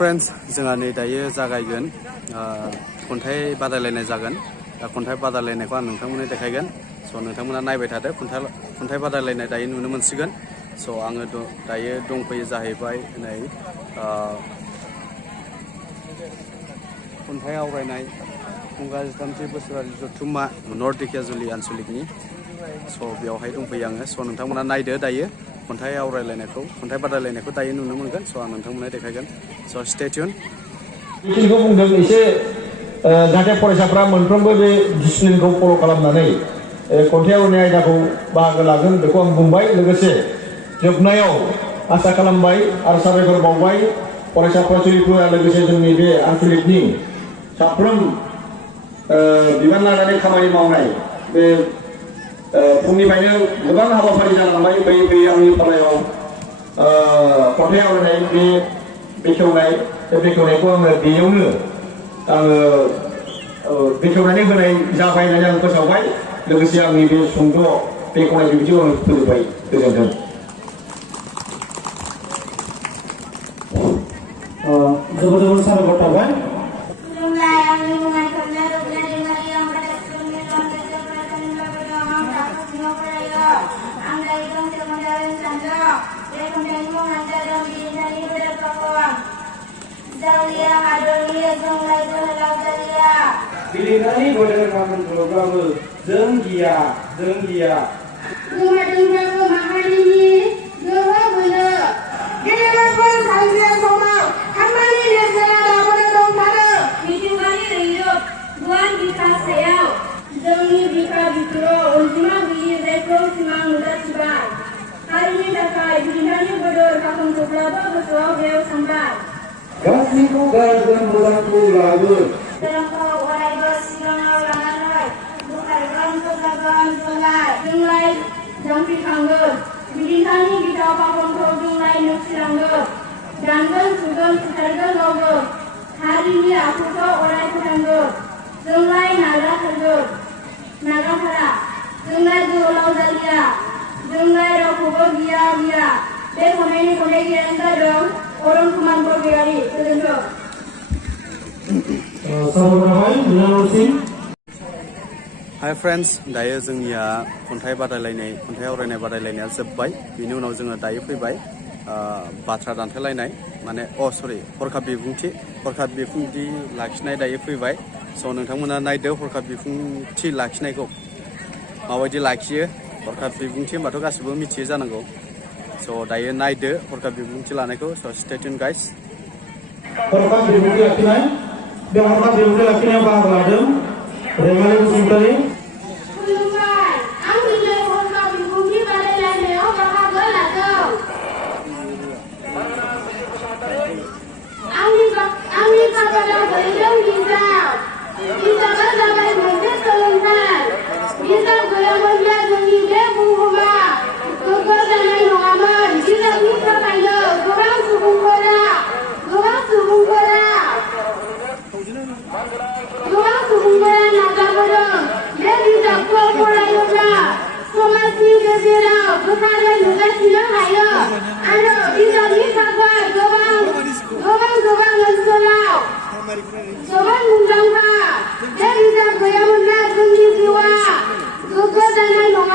Friends जोंहा नै दायो जागायगोन खन्थाइ बादायलायनाय जागोन दा खन्थाइ बादायलायनायखौ आं नोंथांमोननो देखायगोन स' नोंथांमोना नायबाय थादो खन्थाइ बादायलायनाय दायो नुनो मोनसिगोन स' आङो दायो दंफैयो जाहैबाय नै खन्थाइ आवरायनाय फुंगा 13थि बोसोरारि जथुम्मा नर्थ धेकियाजुलि आन्सलिकनि स' बेयावहाय दंफैयो आङो स' नोंथांमोना नायदो दायो खन्थाइ आवरायलायनायखौ खन्थाइ बादायलायनायखौ दायो नुनो मोनगोन स' आं नोंथांमोननो देखायगोन स' स्टे टिउन बेखिनिखौ बुंदों एसे जाहाथे फरायसाफ्रा मोनफ्रोमबो बे डिसिप्लिनखौ फल' खालामनानै खन्थाइ आवरायनाय आयदाखौ बाहागो लागोन बेखौ आं बुंबाय लोगोसे जोबनायाव आसा खालामबाय आरो साबायखर बावबाय फरायसा फरायसुलिफोरा लोगोसे जोंनि बे आन्सलिकनि साफ्रोम बिबान लानानै खामानि मावनाय बे फुंनिफ्रायनो गोबां हाबाफारि जालांबाय बै आंनि फरायाव खन्थाइ आवरायनाय बे बेखेवनायखौ आङो बेयावनो बेखेवनानै होनाय जाबाय होननानै आं फोसावबाय लोगोसे आंनि बे सुंद' बेखेवनाय बिबुंथिखौ आं फोजोबबाय गोजोन्थों जोबोद साबायखर थाबाय Pilihan bodoh kamu program जों गिया गेलेनायफोर सानसे समाव खामानि नेरसोना दाबोनो दंथारो मिथिंगानि रैरुब गुवार बिखा सायाव जोंनि बिखा बिथोराव अनजिमा गैयि जायखौ सिमां नुजाथिबाय हारिनि थाखाय बिलिनायनि बोदोर खाखोमखौब्लाबो गोसोआव बेयाव सानबाय गासैखौ गारगोन मोजांखौ लागोन धोरोमखौ अरायबो सिगाङाव लानानै बुखारगोन फोजागोन जोंलाय जांख्रिखांगोन बिलिनायनि गिथाव फाखनखौ जोंलाय नेवसिलांगोन दानगोन सुगोन फुथारगोन गावगोन हारिनि आखुखौ अराय फोथांगोन जोंलाय नागारथारा जोंलाय जोहोलाव जालिया जोंलाय रावखौबो गिया बे खन्थाइनि खन्थाइगिरियानो जादों अरुण कुमार बरगयारी गोजोन्थों हाय फ्रेंड्स दायो जोंनिया खन्थाइ आवरायनाय बादायलायनाया जोब्बाय बिनि उनाव जोङो दायो फैबाय बाथ्रा दान्थेलायनाय माने हरखाब बिबुंथि लाखिनाय दायो फैबाय स' नोंथांमोना नायदो हरखाब बिबुंथि लाखिनायखौ माबायदि लाखियो हरखाब बिबुंथि होनबाथ' गासिबो मिथियो जानांगौ स' दायो नायदो हरखाब बिबुंथि लानायखौ स' स्टे टिउन गाइस हरखाब बिबुंथि लाखिनाय बे हरखाब बिबुंथि लाखिनायाव बाहागो लादों रेमालि बसुमतारी खुलुमबाय आं दिनै हरखाब बिबुंथि बादायलायनायाव बाहागो लादों आंनि खाफालाव गोलैदों बिजाबा जाबाय मोनसे सोलोंथाइ बिजाब गैयामोनब्ला जोंनि बे बुहुमा गोग्गो जानाय नङामोन बिजाबनि थाखायनो गोबां सुबुंफोरा नाजाबोदों बे बिजाबखौ फरायोब्ला समाजनि गेजेराव गोथारै नुजाथिनो हायो आरो बिजाबनि थाखाय गोबां ओनसोलाव जोबोद मुंदांखा बे बिजाब गैयामोनब्ला जोंनि जिउआ गोग्गो जानाय नङा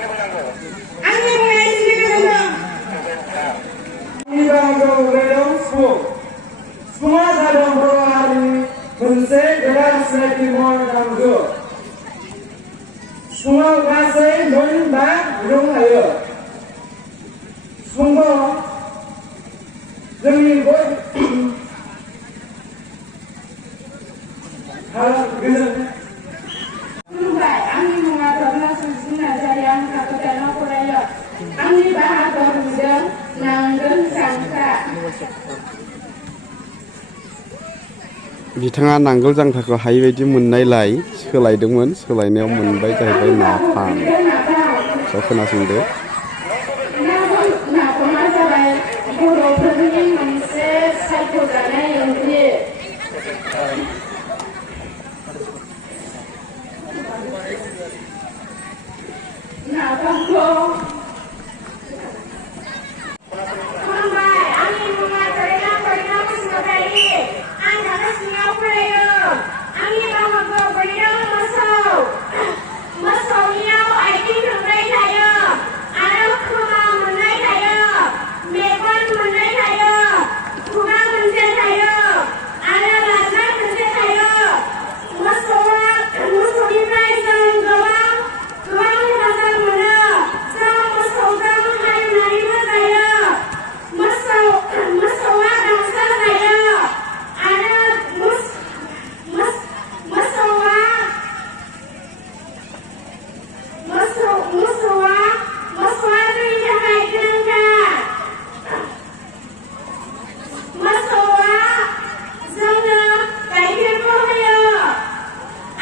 आंनि बुंनाया एसेनो गोजोनथों। आंनि बाहागोआव गोग्लैदों सिफुं। सिफुङा जादों बर' हारिनि मोनसे गेदेर सिनायथि महर दामजु। सिफुङाव गासै मोन 5 गुदुं थायो। सिफुंखौ जोंनि खुलुमबाय, आंनि मुङा धर्मा सुजित नार्जारि, आं थाखो 10 आव फरायो। आंनि बाहागोआव गोग्लैदों नांगोल जांख्रा। बिथाङा नांगोल जांख्राखौ हायिबायदि मोननायलाय सोलायदोंमोन, सोलायनायाव मोनबाय जाहैबाय नाफाम। स' खोनासंदो। नाफामा जाबाय बर'फोरनि मोनसे सायख'जानाय ओंख्रि। नाफामखौ खुलुमबाय, आंनि मुङा करिना बसुमतारी, आं थाखो 7 आव फरायो। आंनि बाहागोआव गोग्लैदों मोसौ। मोसौनियाव आथिं थोंब्रै थायो आरो खोमा मोननै थायो, मेगन मोननै थायो, खुगा मोनसे थायो आरो लान्जाय मोनसे थायो। मोसौनिफ्राय जों गोबां हेफाजाब मोनो। जों मोसौजों हालेवनानैबो जायो। मोसौआ गांसो जायो आरो मोसौआ जोंनि थाखाय गोनांथार। मोसौआ जोंनो गाइखेरखौ होयो।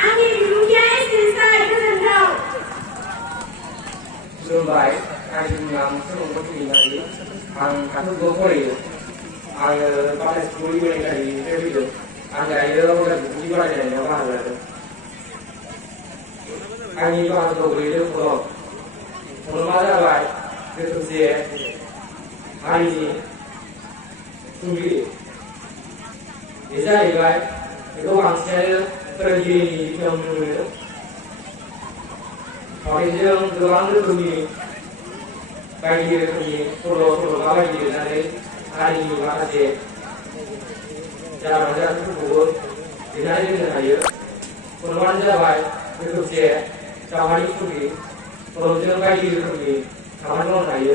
आंनि बिबुंथिया एसेनोसै, गोजोनथों। खुलुमबाय, आंनि मुङा मुसुर दैमारि, आं थाखो 9 फरायो। आङो बाथाय स्कुलनि बेरेखारिनिफ्राय फैदों। आं दायो बिबुंथि बादायलायनायाव बाहागो लादों। आंनि बाहागोआव गोग्लैदों खलम। खलमा जाबाय रोखोमसे हारिनि थुंग्रि। बे जाहैबाय, बेखौ बांसिनानो फोरोंगिरिनि बिथोनाव नुनो मोनो। फावथेनजों गोबां रोखोमनि बायदि रोखोमनि सल'मा बायदि लिरनानै हारिनि माखासे जालांनाय जाथायफोरखौबो लिरनानै दोननो हायो। खलमानो जाबाय रोखोमसे दावहानि थुंग्रि। खलमजों बायदि रोखोमनि खामानि मावनो हायो।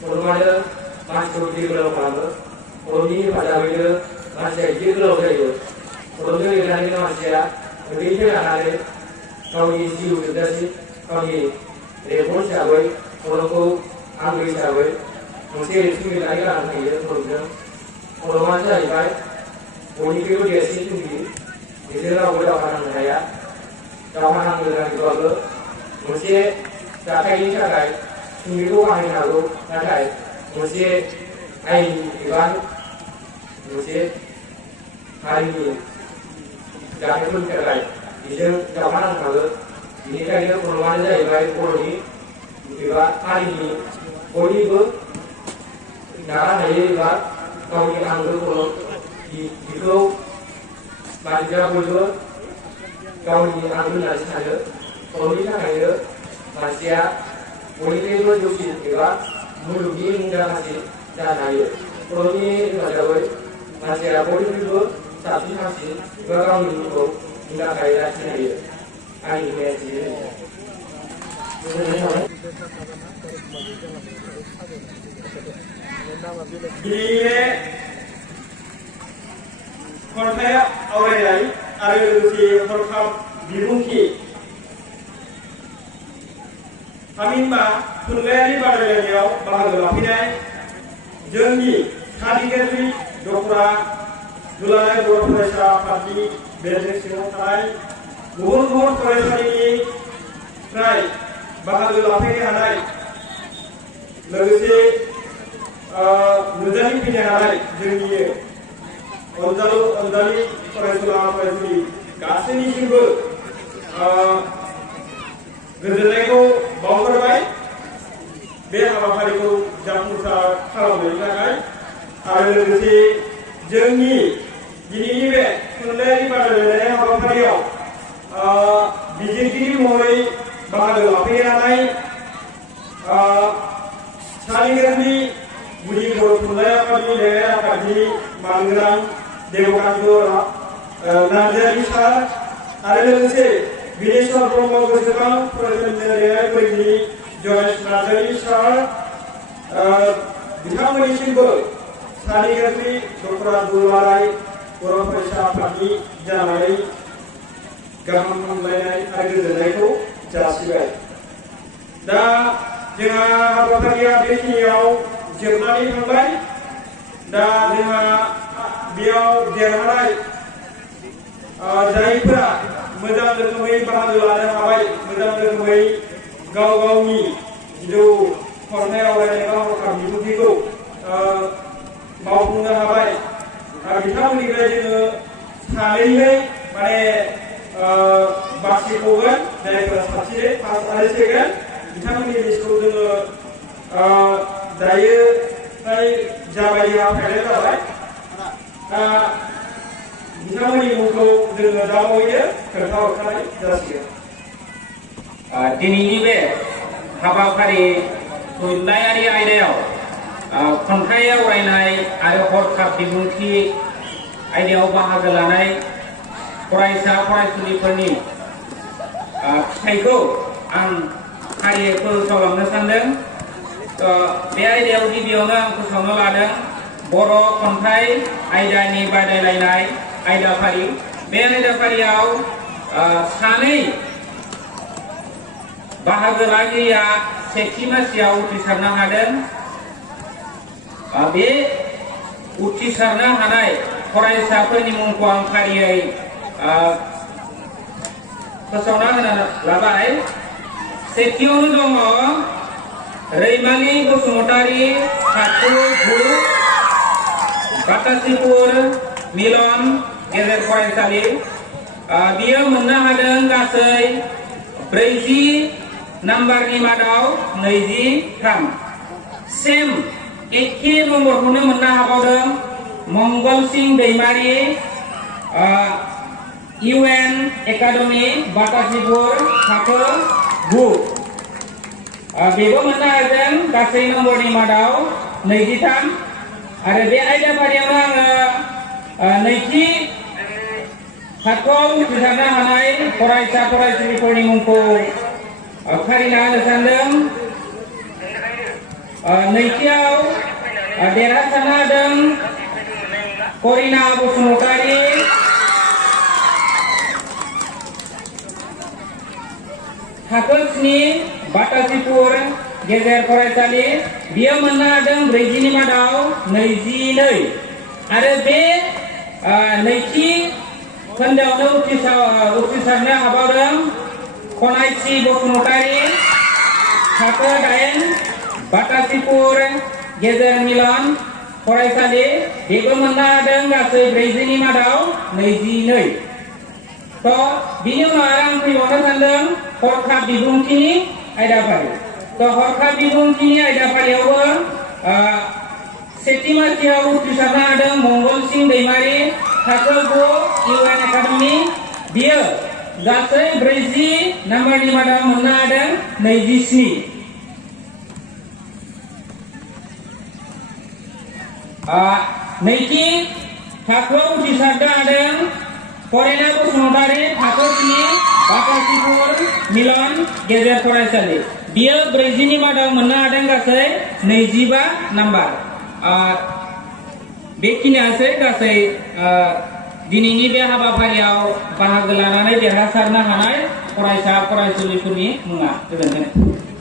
खलमानो मानसिखौ गिदिर गोलाव खालामो। खलमनि हेफाजाबैनो मानसिया गिदिर गोलाव जायो। खलमजों लिरनानैनो मानसिया उन्दैनिफ्राय लानानै गावनि जिउ जोबजासिम गावनि रेबगन हिसाबै खलमखौ आंगो हिसाबै मोनसे रेबथुम लिरनानै गालांनो हायो। खलमजों खलमानो जाहैबाय बयनिख्रुइबो देरसिन थुंग्रि। बेजों रावबो दावहा नांनो हाया। दावहा नांनो नागिरबाबो मोनसे जाथायनि थाखाय थुंग्रिखौ बाहायनो हागौ, नाथाय मोनसे आयेन एबा मोनसे हारिनि जाथायफोरनि थाखाय बेजों दावहा नांखागोन। बेनिखायनो खलमानो जाहैबाय बर'नि एबा हारिनि बयनिबो नागारनो हायै एबा गावनि आंगो खलम। बेखौ मानसिया बयबो गावनि आंगो होननानै सानो। खलमनि थाखायनो मानसिया बयनिख्रुइबो जौसिन एबा मुलुगनि मुंदांखासिन जानो हायो। खलमनि हेफाजाबै मानसिया बयनिख्रुइबो साबसिन हामसिन एबा गावनि मुंखौ मुंदांखायै लाखिनो हायो। आंनि बुंनाया एसेनोसै। दिनैनि खन्थाइ आवरायनाय आरो लोगोसे हरखाब बिबुंथि थामहिनबा थुनलाइयारि बादायलायनायाव बाहागो लाफैनाय जोंनि सारिगिरि दखरा दुलाराय बर' फरायसा आफादनि बेरेखायै सिङाव थानाय गुबुन गुबुन फरायसालिनिफ्राय बाहागो लाफैनो हानाय लोगोसे नुजाथि फैनो हानाय जोंनि अनजालि फरायसुला फरायसुलि गासैनिसिमबो गोजोननायखौ बावहरबाय बे हाबाफारिखौ जाफुंसार खालामनायनि थाखाय। आरो लोगोसे जोंनि दिनैनि बे थुनलाइयारि बादायलायनाय हाबाफारियाव बिजिरगिरि महरै बाहागो लाफैनो हानाय सालिगेरनि गुदि बर' थुनलाइ आफादनि लेङाइ आफादनि मानगोनां देबकान्त नार्जारि सार आरो लोगोसे बिनेश्वर ब्रह्म गोसोखां फरायसालिनि लेङाइ फोरोंगिरि जयेश नार्जारि सार बिथांमोननिसिमबो सालिगेरनि दखरा दुलाराय बर' फरायसा आफादनि जानानै गाहाम हामलायनाय आरो गोजोननायखौ जासिबाय। दा जोंहा हाबाफारिया बेखिनियाव जोबनानै थांबाय। दा जोंहा बेयाव देरहानाय जायफोरा मोजां रोखोमै बाहागो लानो हाबाय, मोजां रोखोमै गाव गावनि जिथु खन्थाइ आवरायनाय बा हरखाब बिबुंथिखौ मावफुंनो हाबाय, बिथांमोननिफ्राय जोङो सानैहै माने बासिख'गोन। जायफोरा साबसिनै फार्स्ट आरो सेकेन्ड बिथांमोननि लिस्टखौ जोङो दायो जाबायदि हाफायनाय जाबाय। बिथांमोननि मुंखौ जोङो दा बयनो खोन्थाहरखानाय जासिगोन। दिनैनि बे हाबाफारि थुनलाइयारि आयदायाव खन्थाइ आवरायनाय आरो हरखाब बिबुंथि आयदायाव बाहागो लानाय फरायसा फरायसुलिफोरनि फिथाइखौ आं फारियै फोसावलांनो सानदों। बे आयदायाव गिबियावनो आं फोसावनो लादों बर' खन्थाइ आयदानि बादायलायनाय आयदाफारि। बे आयदाफारियाव सानै बाहागो लागिरिया सेथि मासियाव उथ्रिसारनो हादों। बे उथ्रिसारनो हानाय फरायसाफोरनि मुंखौ आं फारियै फोसावना होनो लाबाय। सेथियावनो दङ रैमालि बसुमतारी, थाखो 9, बातासिपुर मिलन गेजेर फरायसालि। बियो मोननो हादों गासै 40 नाम्बारनि मादाव 23। सेम एखे नम्बरखौनो मोननो हाबावदों मंगल सिंह दैमारी, UN एकाडेमी बातासिपुर थाखो 9। बेबो मोननो हादों गासै नम्बरनि मादाव 23। आरो बे आयदाफारियावनो आङो नैथि थाखोआव उथ्रिसारनो हानाय फरायसा फरायसुलिफोरनि मुंखौ फारिना होनो सानदों। नैथियाव देरहासारनो हादों करिना बसुमतारी, थाखो 7 बातासिपुर गेजेर फरायसालि। बियो मोननो हादों 40 नि मादाव 22। आरो बे नैथि खोन्दोआवनो उथ्रिसारनो हाबावदों खनायसि बसुमतारी, थाखो 8 बातासिपुर गेजेर मिलन फरायसालि। बेबो मोननो हादों गासै 40 नि मादाव 22। बिनि उनाव आं फैबावनो सानदों हरखाब बिबुंथिनि आयदाफारि। हरखाब बिबुंथिनि आयदाफारियावबो सेथि मासियाव उथ्रिसारनो हादों मंगल सिंह दैमारी, थाखो 9 UN एकाडेमी। बियो गासै 40 नाम्बारनि मादाव मोननो हादों 27। नैथि थाखोआव उथ्रिसारनो हादों करिना बसुमतारी, थाखो 7 बातासिपुर मिलन गेजेर फरायसालि। बियो 40 नि मादाव मोननो हादों गासै 25 नाम्बार। बेखिनियासै गासै दिनैनि बे हाबाफारियाव बाहागो लानानै देरहासारनो हानाय फरायसा फरायसुलिफोरनि मुङा। गोजोन्थों।